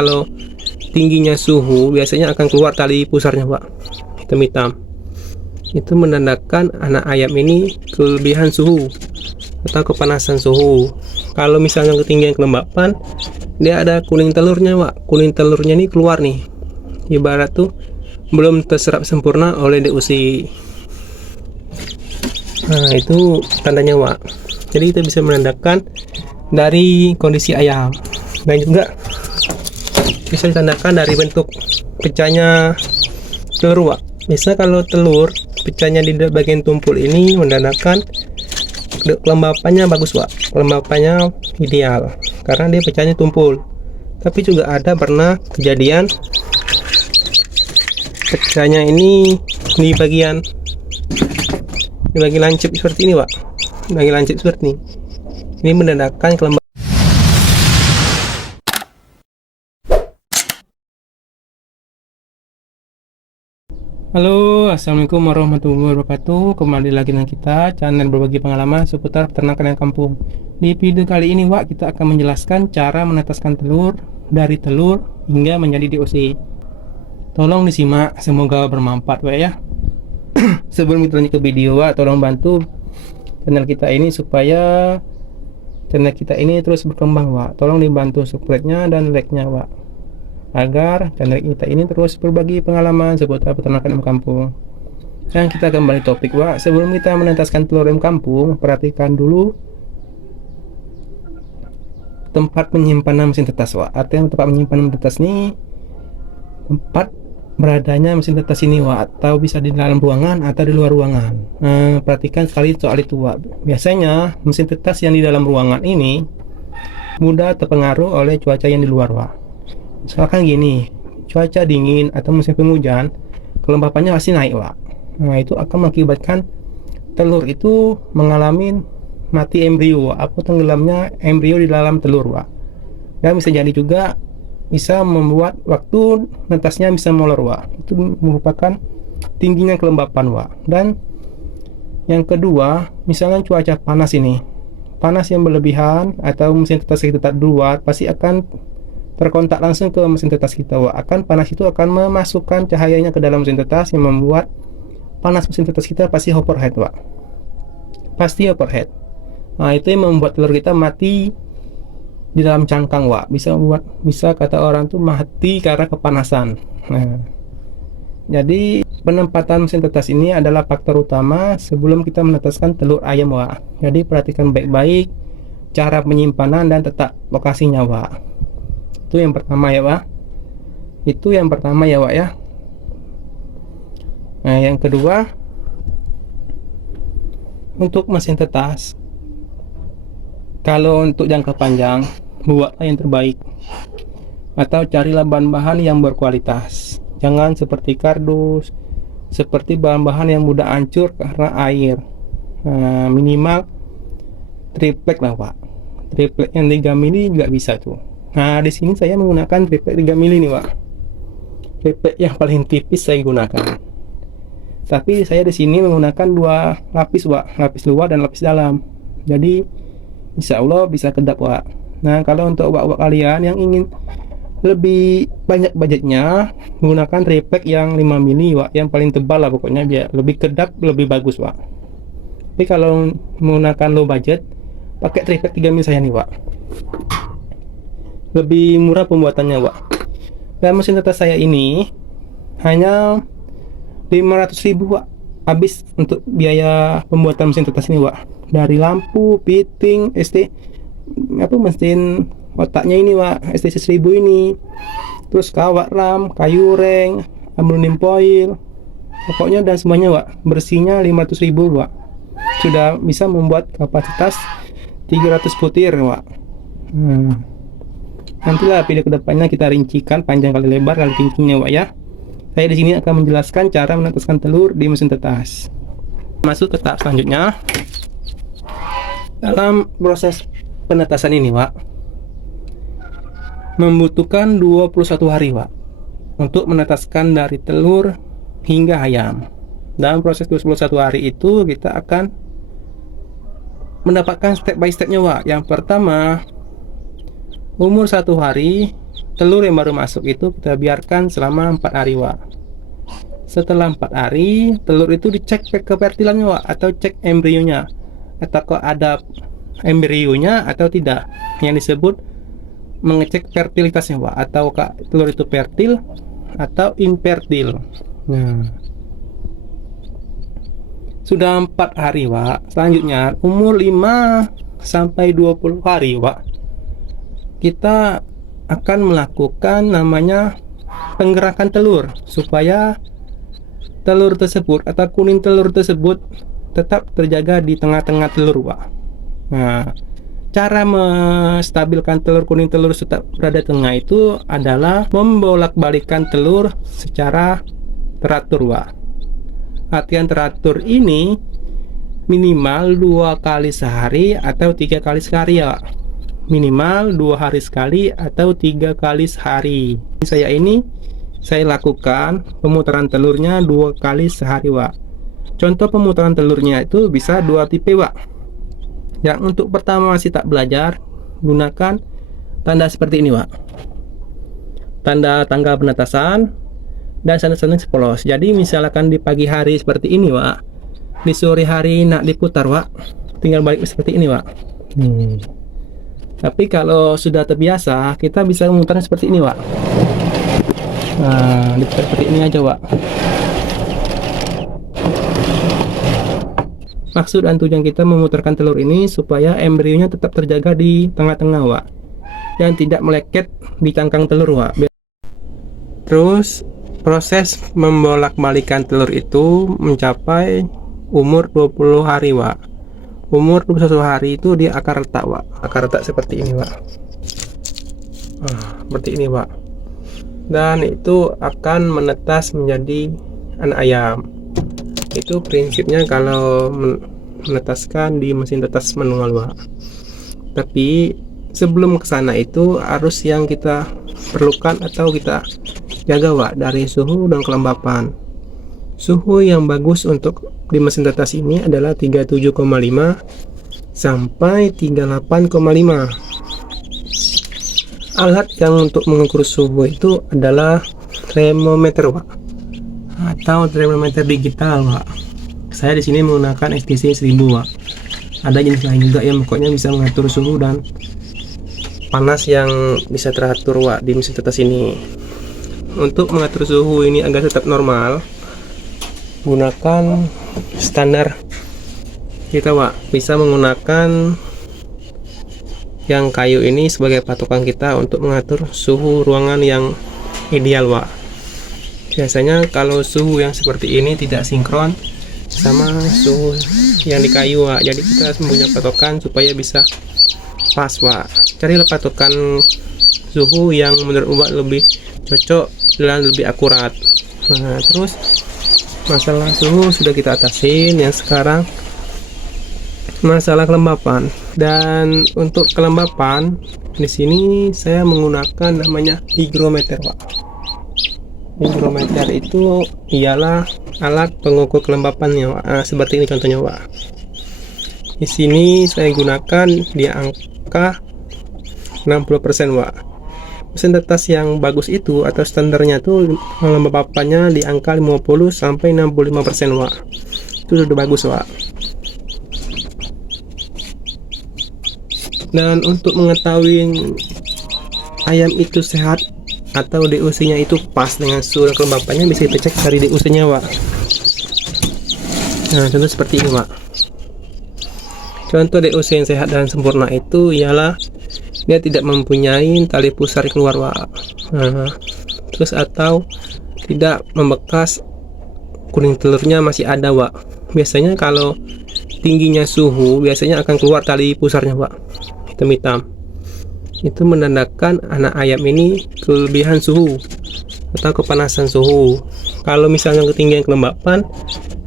Kalau tingginya suhu biasanya akan keluar tali pusarnya Pak, hitam-hitam. Itu menandakan anak ayam ini kelebihan suhu atau kepanasan suhu. Kalau misalnya ketinggian kelembapan, dia ada kuning telurnya Pak. Kuning telurnya ini keluar nih, ibarat tuh belum terserap sempurna oleh DUC. Nah itu tandanya Pak. Jadi itu bisa menandakan dari kondisi ayam, dan juga bisa ditandakan dari bentuk pecahnya telur Pak. Bisa kalau telur pecahnya di bagian tumpul ini menandakan kelembapannya bagus Pak, kelembapannya ideal karena dia pecahnya tumpul. Tapi juga ada pernah kejadian pecahnya ini di bagian lancip seperti ini Pak, bagian lancip seperti ini. Ini menandakan kelembapan. Halo, assalamualaikum warahmatullahi wabarakatuh. Kembali lagi dengan kita, channel berbagi pengalaman seputar peternakan ayam kampung. Di video kali ini Wak, kita akan menjelaskan cara menetaskan telur dari telur hingga menjadi DOC. Tolong disimak, semoga bermanfaat Wak ya. Sebelum kita lanjut ke video Wak, tolong bantu channel kita ini supaya channel kita ini terus berkembang Wak. Tolong dibantu subscribe-nya dan like-nya Wak, agar channel kita ini terus berbagi pengalaman seputar peternakan ayam kampung. Dan kita kembali topik Wak. Sebelum kita menetaskan telur ayam kampung, perhatikan dulu tempat penyimpanan mesin tetas Wak. Artinya tempat penyimpanan mesin tetas ini tempat beradanya mesin tetas ini Wak, atau bisa di dalam ruangan atau di luar ruangan. Perhatikan sekali soal itu Wak. Biasanya mesin tetas yang di dalam ruangan ini mudah terpengaruh oleh cuaca yang di luar Wak. Misalkan gini, cuaca dingin atau musim penghujan, kelembapannya pasti naik Wak. Nah itu akan mengakibatkan telur itu mengalami mati embrio atau tenggelamnya embrio di dalam telur Wak. Dan bisa jadi juga bisa membuat waktu netasnya bisa molor Wak. Itu merupakan tingginya kelembapan Wak. Dan yang kedua, misalnya cuaca panas ini, panas yang berlebihan atau mesin tetas kita tak luar, pasti akan terkontak langsung ke mesin tetas kita Wak. Akan panas itu akan memasukkan cahayanya ke dalam mesin tetas yang membuat panas mesin tetas kita pasti overheat Wak. Pasti overheat. Nah itu yang membuat telur kita mati di dalam cangkang Wak. Bisa kata orang tuh mati karena kepanasan. Nah, jadi penempatan mesin tetas ini adalah faktor utama sebelum kita menetaskan telur ayam Wak. Jadi perhatikan baik-baik cara penyimpanan dan letak lokasinya Wak. Itu yang pertama ya Wak. Itu yang pertama ya Wak ya. Nah yang kedua, untuk mesin tetas, kalau untuk jangka panjang, buatlah yang terbaik atau carilah bahan-bahan yang berkualitas. Jangan seperti kardus, seperti bahan-bahan yang mudah hancur karena air. Minimal triplek lah Pak. Triplek yang 3 mili juga bisa tuh. Nah di sini saya menggunakan triplek 3 mili nih Pak. Triplek yang paling tipis saya gunakan. Tapi saya di sini menggunakan 2 lapis Pak, lapis luar dan lapis dalam. Jadi insya Allah bisa kedap Pak. Nah kalau untuk Wak kalian yang ingin lebih banyak budgetnya, menggunakan triplek yang 5 mili Wak, yang paling tebal lah pokoknya, biar lebih kedap, lebih bagus Wak. Tapi kalau menggunakan low budget, pakai triplek 3 mili saya nih Wak, lebih murah pembuatannya Wak. Dan mesin tetas saya ini hanya 500.000 Wak, habis untuk biaya pembuatan mesin tetas ini Wak. Dari lampu, fitting, mesin otaknya ini Wak, STC 1000 ini, terus kawat ram, kayu reng, aluminium foil, pokoknya dan semuanya Wak, bersihnya 500.000 Wak. Sudah bisa membuat kapasitas 300 butir Wak. Nantilah video kedepannya kita rincikan panjang kali lebar kali tingginya Wak ya. Saya di sini akan menjelaskan cara menetaskan telur di mesin tetas. Masuk ke tahap selanjutnya. Dalam proses penetasan ini Wak, membutuhkan 21 hari Wak untuk menetaskan dari telur hingga ayam. Dalam proses 21 hari itu kita akan mendapatkan step by stepnya Wak. Yang pertama, umur 1 hari telur yang baru masuk itu kita biarkan selama 4 hari Wak. Setelah 4 hari telur itu dicek kefertilannya Wak, atau cek embrionya, atau kok ada embrionya atau tidak, yang disebut mengecek fertilitasnya Wak, atau telur itu fertil atau infertil. Nah, sudah 4 hari Wak. Selanjutnya umur 5 sampai 20 hari Wak, kita akan melakukan namanya penggerakan telur supaya telur tersebut atau kuning telur tersebut tetap terjaga di tengah-tengah telur Wak. Nah, cara menstabilkan telur kuning telur tetap berada di tengah itu adalah membolak-balikan telur secara teratur Wak. Artian teratur ini minimal 2 kali sehari atau 3 kali sehari ya. Minimal 2 hari sekali atau 3 kali sehari. Saya lakukan pemutaran telurnya 2 kali sehari Wak. Contoh pemutaran telurnya itu bisa 2 tipe Wak. Yang untuk pertama masih tak belajar, gunakan tanda seperti ini Wak. Tanda tanggal penetasan dan sandal-sandal polos. Jadi misalkan di pagi hari seperti ini Wak, di sore hari nak diputar Wak, tinggal balik seperti ini Wak. Tapi kalau sudah terbiasa, kita bisa memutarnya seperti ini Wak. Nah, diputar seperti ini aja Wak. Maksud dan tujuan kita memutarkan telur ini supaya embrionya tetap terjaga di tengah-tengah Wak, dan tidak meleket di cangkang telur Wak. Terus proses membolak-balikan telur itu mencapai umur 20 hari Wak. Umur 21 hari itu dia akan retak Wak. Akan retak seperti ini Wak. Seperti ini Wak. Dan itu akan menetas menjadi anak ayam. Itu prinsipnya kalau menetaskan di mesin tetas manual Wak. Tapi sebelum ke sana itu harus yang kita perlukan atau kita jaga Wak dari suhu dan kelembapan. Suhu yang bagus untuk di mesin tetas ini adalah 37,5 sampai 38,5. Alat yang untuk mengukur suhu itu adalah thermometer Wak, atau thermometer digital Wak. Saya di sini menggunakan STC 1000 Wak. Ada jenis lain juga yang pokoknya bisa mengatur suhu dan panas yang bisa teratur Wak di mesin tetas ini. Untuk mengatur suhu ini agar tetap normal, gunakan standar kita Wak. Bisa menggunakan yang kayu ini sebagai patokan kita untuk mengatur suhu ruangan yang ideal Wak. Biasanya kalau suhu yang seperti ini tidak sinkron sama suhu yang di kayu Wak, jadi kita punya patokan supaya bisa pas Wak. Carilah patokan suhu yang menurut Wak lebih cocok dan lebih akurat. Nah, terus masalah suhu sudah kita atasin. Yang sekarang masalah kelembapan. Dan untuk kelembapan di sini saya menggunakan namanya hygrometer Wak. Hygrometer itu ialah alat pengukur kelembapannya Wak. Seperti ini contohnya Wak. Di sini saya gunakan di angka 60% Wak. Mesin tetas yang bagus itu atau standarnya tuh kelembapannya di angka 50 sampai 65% Wak. Itu sudah bagus Wak. Dan untuk mengetahui ayam itu sehat atau DOC nya itu pas dengan suhu kelembapannya, bisa kita cek dari DOC nya Wak. Nah, contoh seperti ini Wak. Contoh DOC yang sehat dan sempurna itu ialah dia tidak mempunyai tali pusar keluar Wak. Nah, terus atau tidak membekas, kuning telurnya masih ada Wak. Biasanya kalau tingginya suhu biasanya akan keluar tali pusarnya Wak, hitam-hitam. Itu menandakan anak ayam ini kelebihan suhu atau kepanasan suhu. Kalau misalnya ketinggian kelembapan,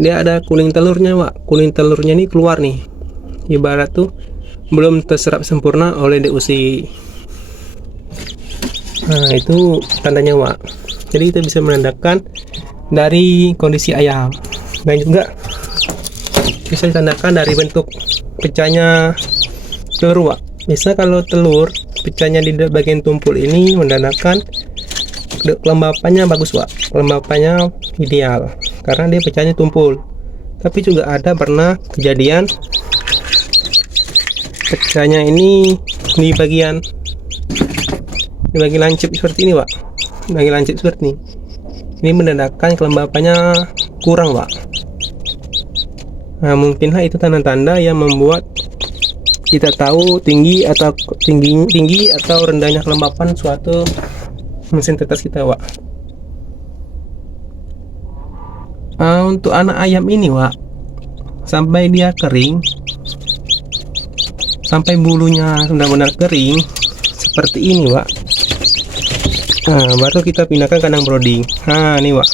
dia ada kuning telurnya Wak. Kuning telurnya ini keluar nih, ibarat tuh belum terserap sempurna oleh DOC. Nah, itu tandanya Wak. Jadi kita bisa menandakan dari kondisi ayam, dan juga bisa ditandakan dari bentuk pecahnya telur Wak. Bisa kalau telur pecahnya di bagian tumpul ini menandakan kelembapannya bagus Wak, kelembapannya ideal karena dia pecahnya tumpul. Tapi juga ada pernah kejadian pecahnya ini di bagian lancip seperti ini Wak, bagian lancip seperti ini. Ini menandakan kelembapannya kurang Wak. Nah, mungkinlah itu tanda-tanda yang membuat kita tahu tinggi atau rendahnya kelembapan suatu mesin tetes kita Wak. Untuk anak ayam ini Wak, sampai dia kering, sampai bulunya benar-benar kering seperti ini Wak, nah baru kita pindahkan kandang brooding. Nah ini Wak,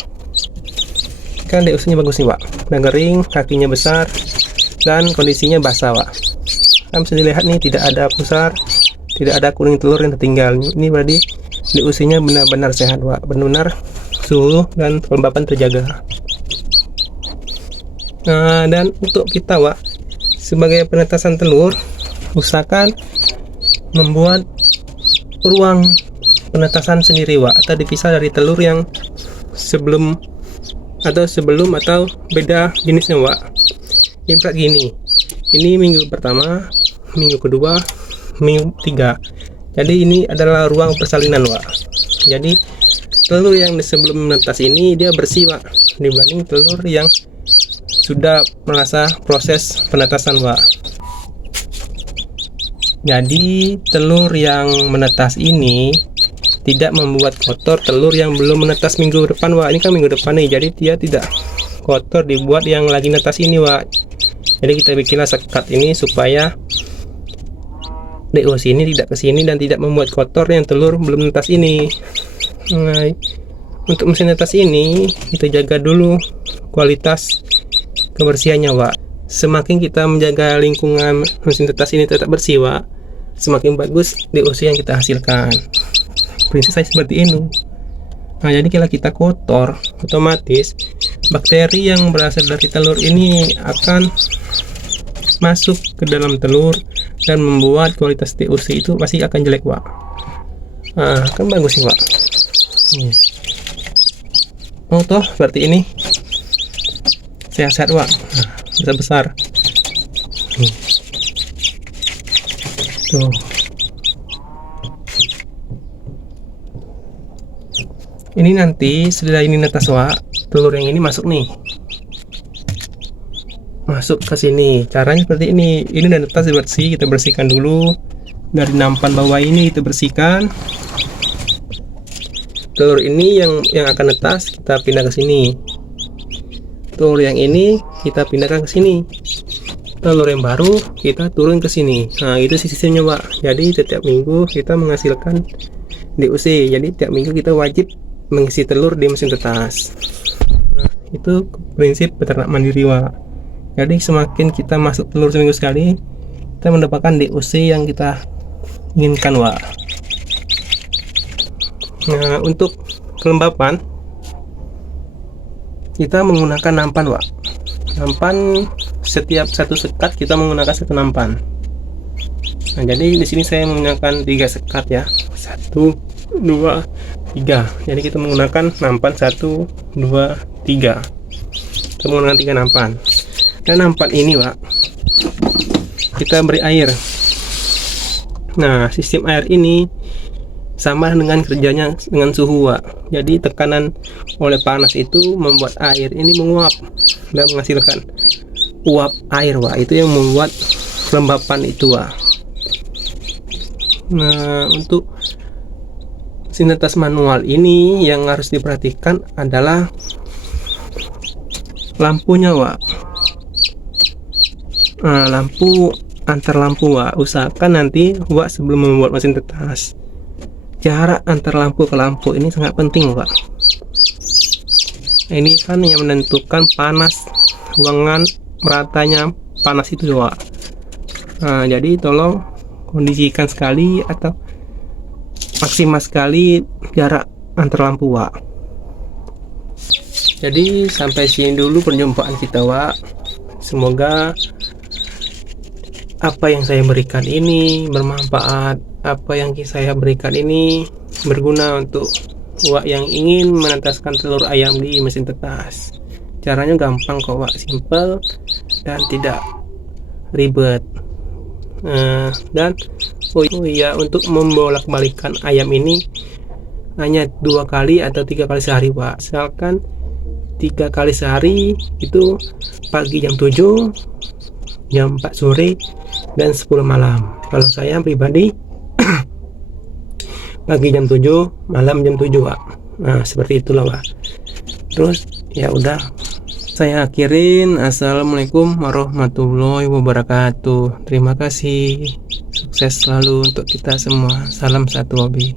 kan DOC nya bagus nih Wak, udah kering, kakinya besar dan kondisinya basah Wak. Kan bisa dilihat nih, tidak ada pusar, tidak ada kuning telur yang tertinggal. Ini berarti DOC nya benar-benar sehat Wak, benar-benar suhu dan kelembapan terjaga. Nah, dan untuk kita Wak, sebagai penetasan telur, usahakan membuat ruang penetasan sendiri Wak, atau dipisah dari telur yang sebelum atau beda jenisnya Wak. Ibarat gini, ini minggu pertama, minggu kedua, minggu ketiga. Jadi ini adalah ruang persalinan Wak. Jadi telur yang sebelum menetas ini dia bersih Wak, dibanding telur yang sudah merasa proses penetasan Wak. Jadi telur yang menetas ini tidak membuat kotor telur yang belum menetas minggu depan Wak. Ini kan minggu depan nih, jadi dia tidak kotor dibuat yang lagi netas ini Wak. Jadi kita bikinlah sekat ini supaya DOC ini tidak kesini dan tidak membuat kotor yang telur belum netas ini. Nah, untuk mesin netas ini kita jaga dulu kualitas kebersihannya Wak. Semakin kita menjaga lingkungan mesin tetas ini tetap bersih Wak, semakin bagus DOC yang kita hasilkan. Prinsip saya seperti ini. Nah, jadi kalau kita kotor, otomatis bakteri yang berasal dari telur ini akan masuk ke dalam telur dan membuat kualitas DOC itu pasti akan jelek Wak. Nah, kan bagus nih Wak. Oh toh seperti ini, sehat-sehat Wak. Nah, besar-besar. Tuh. Ini nanti setelah ini netas Wak, telur yang ini masuk nih, masuk ke sini. Caranya seperti ini. Ini udah netas bersih, kita bersihkan dulu dari nampan bawah ini, kita bersihkan. Telur ini yang akan netas kita pindah ke sini. Telur yang ini kita pindahkan ke sini. Telur yang baru kita turun ke sini. Nah, itu sistemnya Wak. Jadi setiap minggu kita menghasilkan DOC. Jadi tiap minggu kita wajib mengisi telur di mesin tetas. Nah, itu prinsip peternak mandiri Wak. Jadi semakin kita masuk telur seminggu sekali, kita mendapatkan DOC yang kita inginkan Wak. Nah, untuk kelembapan kita menggunakan nampan Wak. Nampan setiap satu sekat kita menggunakan satu nampan. Nah, jadi di sini saya menggunakan 3 sekat ya. 1, 2, 3. Jadi kita menggunakan nampan 1, 2, 3. Kita menggunakan 3 nampan. Dan nampan ini Wak, kita beri air. Nah, sistem air ini sama dengan kerjanya dengan suhu Wak. Jadi tekanan oleh panas itu membuat air ini menguap dan menghasilkan uap air Wak. Itu yang membuat kelembapan itu Wak. Nah, untuk mesin tetas manual ini yang harus diperhatikan adalah lampunya Wak. Nah, lampu antar lampu Wak, usahakan nanti Wak sebelum membuat mesin tetas, jarak antar lampu ke lampu ini sangat penting Wak. Ini kan yang menentukan panas ruangan, meratanya panas itu Wak. Nah, jadi tolong kondisikan sekali atau maksimal sekali jarak antar lampu Wak. Jadi sampai sini dulu perjumpaan kita Wak. Semoga apa yang saya berikan ini bermanfaat, apa yang saya berikan ini berguna untuk Wak yang ingin menetaskan telur ayam di mesin tetas. Caranya gampang kok Wak, simple dan tidak ribet. Dan oh iya, untuk membolak-balikan ayam ini hanya 2 kali atau 3 kali sehari Wak. Misalkan 3 kali sehari itu pagi jam 7, jam 4 sore, dan 10 malam. Kalau saya pribadi pagi jam 7, malam jam 7 Wak. Nah seperti itulah Wak. Terus ya udah, saya akhirin. Assalamualaikum warahmatullahi wabarakatuh. Terima kasih, sukses selalu untuk kita semua. Salam satu hobi.